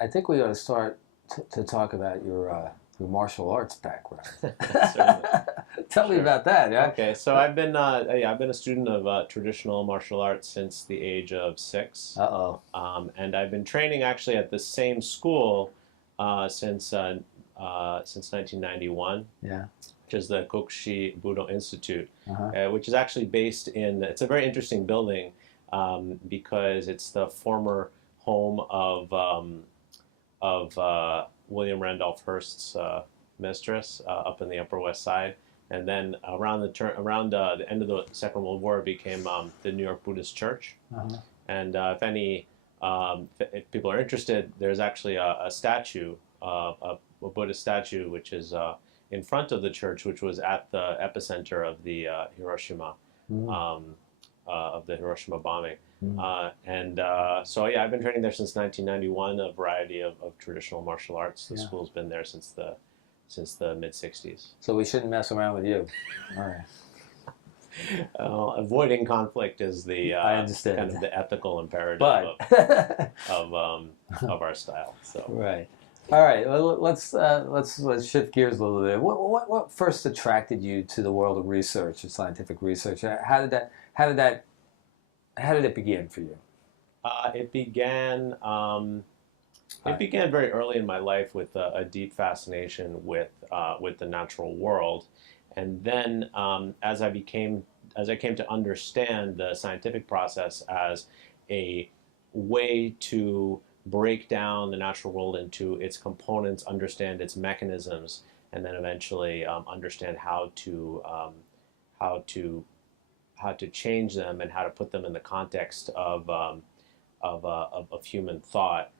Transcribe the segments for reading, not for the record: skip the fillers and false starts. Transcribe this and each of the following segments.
I think we ought to start to talk about your martial arts background. Certainly. Tell me Sure. about that. Yeah. Okay, so I've been a student of traditional martial arts since the age of 6, Uh-oh. and I've been training actually at the same school since 1991, Yeah. which is the Kokushi Budo Institute, Uh-huh. which is actually based in. It's a very interesting building because it's the former home of William Randolph Hearst's mistress up in the Upper West Side. And then around the end of the Second World War, it became the New York Buddhist Church. Uh-huh. And if people are interested, there's actually a statue, a Buddhist statue, which is in front of the church, which was at the epicenter of the Hiroshima, Mm. of the Hiroshima bombing. Mm. So yeah, I've been training there since 1991, a variety of traditional martial arts. The Yeah. school's been there since the mid 60s. So we shouldn't mess around with you. All right. Avoiding conflict is the I understand. kind of the ethical imperative But of our style. So right. All right. Well, let's shift gears a little bit. What first attracted you to the world of research, of scientific research? How did it begin for you? it began. It began very early in my life with a deep fascination with the natural world, and then as I came to understand the scientific process as a way to break down the natural world into its components, understand its mechanisms, and then eventually understand how to how to change them and how to put them in the context of human thought.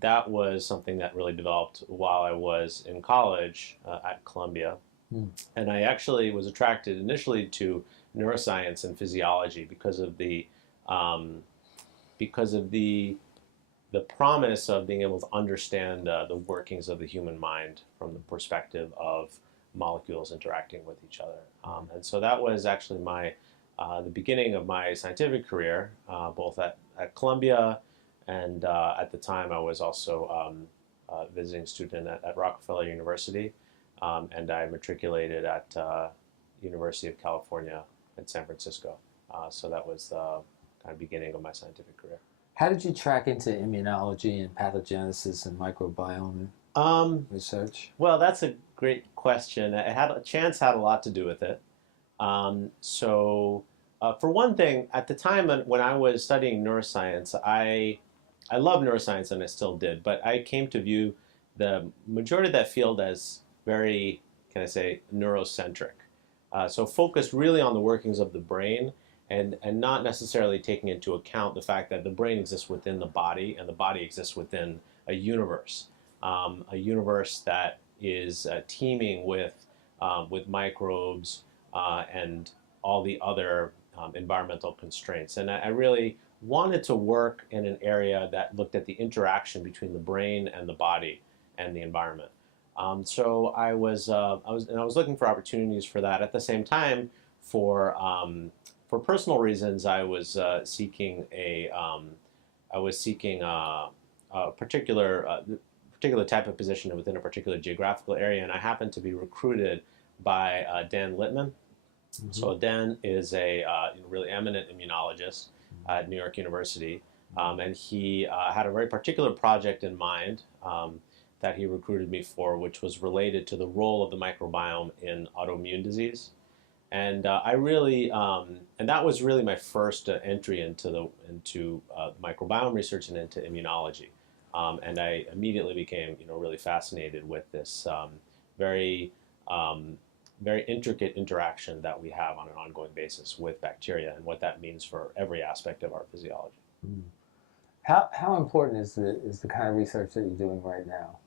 That was something that really developed while I was in college at Columbia. Hmm. And I actually was attracted initially to neuroscience and physiology um, because of the promise of being able to understand the workings of the human mind from the perspective of molecules interacting with each other. And so that was actually the beginning of my scientific career, both at Columbia, and at the time I was also a visiting student at Rockefeller University, and I matriculated at University of California in San Francisco. So that was the kind of beginning of my scientific career. How did you track into immunology and pathogenesis and microbiome research? Well, that's a great question. Chance had a lot to do with it. For one thing, at the time when I was studying neuroscience, I love neuroscience and I still did, but I came to view the majority of that field as very, can I say, neurocentric. So focused really on the workings of the brain and not necessarily taking into account the fact that the brain exists within the body and the body exists within a universe that is teeming with microbes and all the other environmental constraints. And I really wanted to work in an area that looked at the interaction between the brain and the body and the environment. So I was looking for opportunities for that. At the same time, for personal reasons, I was seeking a particular type of position within a particular geographical area, and I happened to be recruited by Dan Littman. Mm-hmm. So Dan is a really eminent immunologist at New York University, and he had a very particular project in mind that he recruited me for, which was related to the role of the microbiome in autoimmune disease. And and that was really my first entry into microbiome research and into immunology. And I immediately became, really fascinated with this very very intricate interaction that we have on an ongoing basis with bacteria and what that means for every aspect of our physiology. Mm. How important is the kind of research that you're doing right now?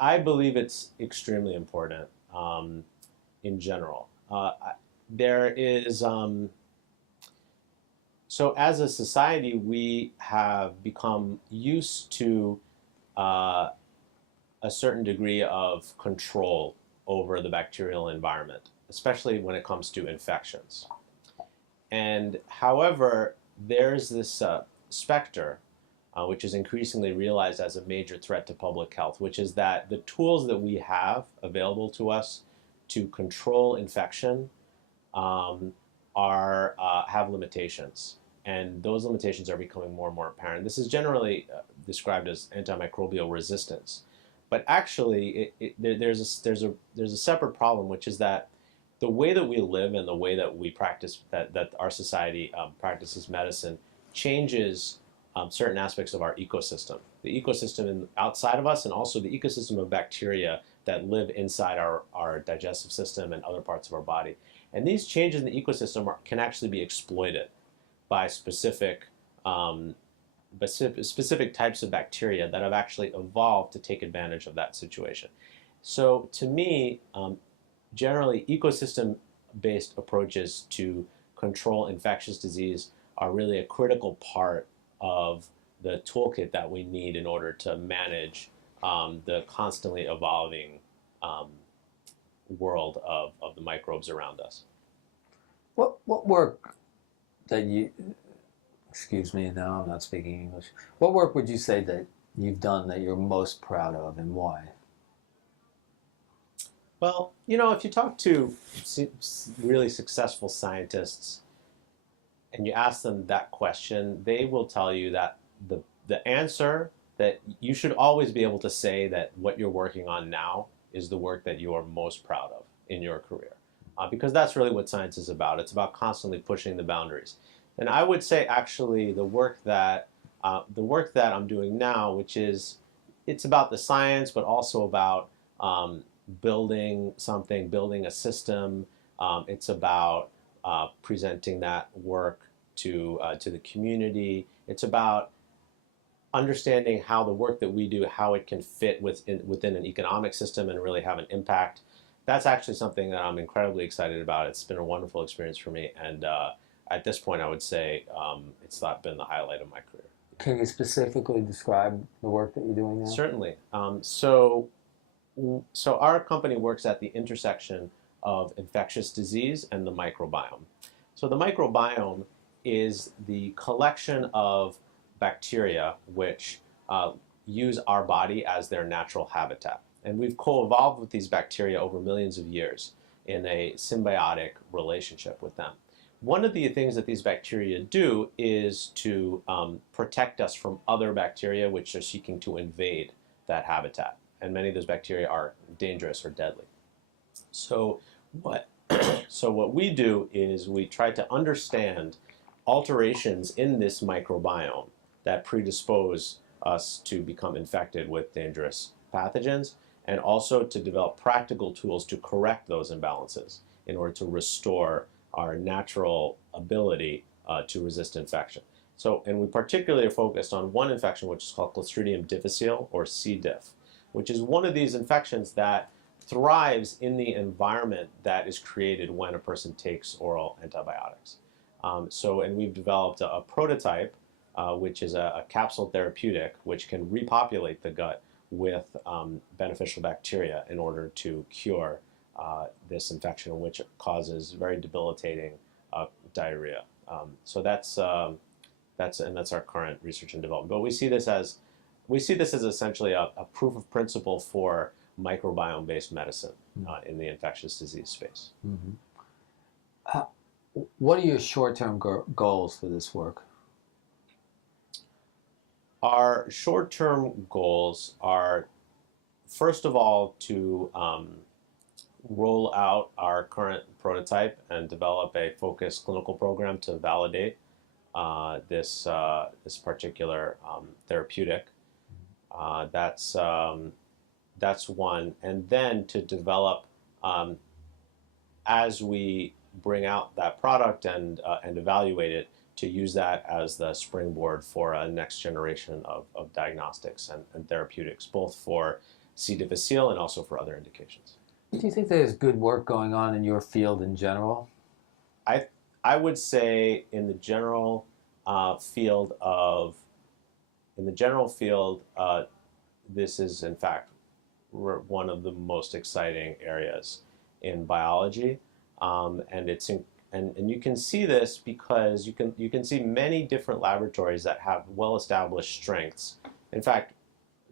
I believe it's extremely important in general. There is So as a society, we have become used to a certain degree of control over the bacterial environment, especially when it comes to infections. And however, there's this specter, which is increasingly realized as a major threat to public health, which is that the tools that we have available to us to control infection have limitations, and those limitations are becoming more and more apparent. This is generally described as antimicrobial resistance, but actually, there's a separate problem, which is that the way that we live and the way that we practice that our society practices medicine changes certain aspects of our ecosystem. The ecosystem outside of us, and also the ecosystem of bacteria that live inside our digestive system and other parts of our body. And these changes in the ecosystem can actually be exploited by specific types of bacteria that have actually evolved to take advantage of that situation. So to me, generally, ecosystem-based approaches to control infectious disease are really a critical part of the toolkit that we need in order to manage the constantly evolving world of the microbes around us. What work that you, excuse me, now I'm not speaking English. What work would you say that you've done that you're most proud of, and why? Well, if you talk to really successful scientists and you ask them that question, they will tell you that the answer that you should always be able to say that what you're working on now is the work that you are most proud of in your career. Because that's really what science is about. It's about constantly pushing the boundaries. And I would say actually the work that I'm doing now, which is, it's about the science, but also about building something, building a system. It's about presenting that work to the community. It's about understanding how the work that we do, how it can fit within an economic system and really have an impact. That's actually something that I'm incredibly excited about. It's been a wonderful experience for me, and at this point I would say it's been the highlight of my career. Can you specifically describe the work that you're doing now? Certainly. So our company works at the intersection of infectious disease and the microbiome. So the microbiome is the collection of bacteria which use our body as their natural habitat. And we've co-evolved with these bacteria over millions of years in a symbiotic relationship with them. One of the things that these bacteria do is to protect us from other bacteria which are seeking to invade that habitat. And many of those bacteria are dangerous or deadly. So what we do is we try to understand alterations in this microbiome that predispose us to become infected with dangerous pathogens, and also to develop practical tools to correct those imbalances in order to restore our natural ability to resist infection. So, and we particularly are focused on one infection which is called Clostridium difficile, or C. diff, which is one of these infections that thrives in the environment that is created when a person takes oral antibiotics. And we've developed a prototype, which is a capsule therapeutic, which can repopulate the gut with beneficial bacteria in order to cure this infection, which causes very debilitating diarrhea. So that's our current research and development. But we see this as essentially a proof of principle for microbiome-based medicine in the infectious disease space. Mm-hmm. What are your short-term goals for this work? Our short-term goals are, first of all, to roll out our current prototype and develop a focused clinical program to validate this particular therapeutic. That's one, and then to develop, as we bring out that product and evaluate it, to use that as the springboard for a next generation of diagnostics and therapeutics, both for C. difficile and also for other indications. Do you think there's good work going on in your field in general? I would say in the general field, this is in fact one of the most exciting areas in biology, and And you can see this because you can see many different laboratories that have well-established strengths. In fact,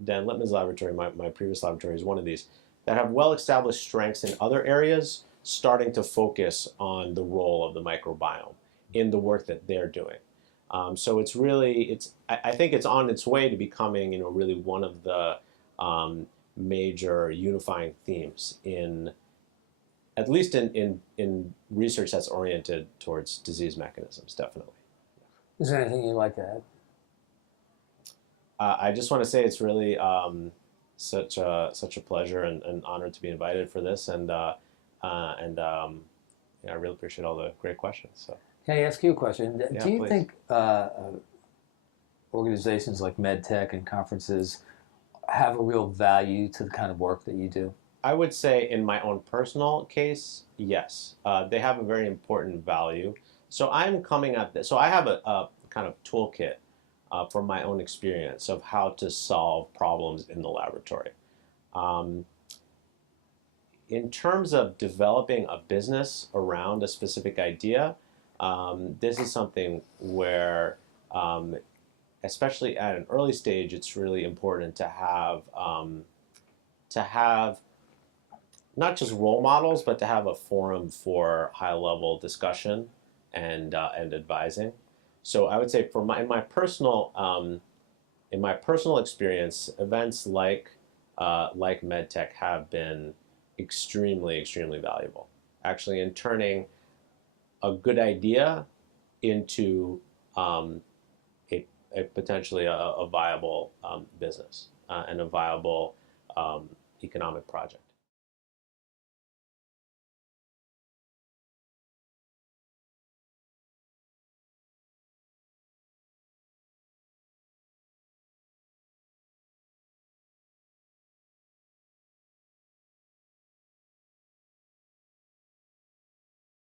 Dan Lippman's laboratory, my previous laboratory, is one of these that have well-established strengths in other areas, starting to focus on the role of the microbiome in the work that they're doing. So it's really, I think it's on its way to becoming, really one of the major unifying themes in, at least in research that's oriented towards disease mechanisms, definitely. Is there anything you'd like to add? I just want to say it's really such a pleasure and honor to be invited for this, and I really appreciate all the great questions. So. Can I ask you a question? Yeah, Do you please. think organizations like MedTech and conferences have a real value to the kind of work that you do? I would say in my own personal case, yes. They have a very important value. So I'm coming at this. So I have a kind of toolkit from my own experience of how to solve problems in the laboratory. In terms of developing a business around a specific idea, this is something where, especially at an early stage, it's really important to have not just role models, but to have a forum for high-level discussion and advising. So I would say, in my personal experience, events like MedTech have been extremely valuable. Actually, in turning a good idea into a potentially a viable business and a viable economic project.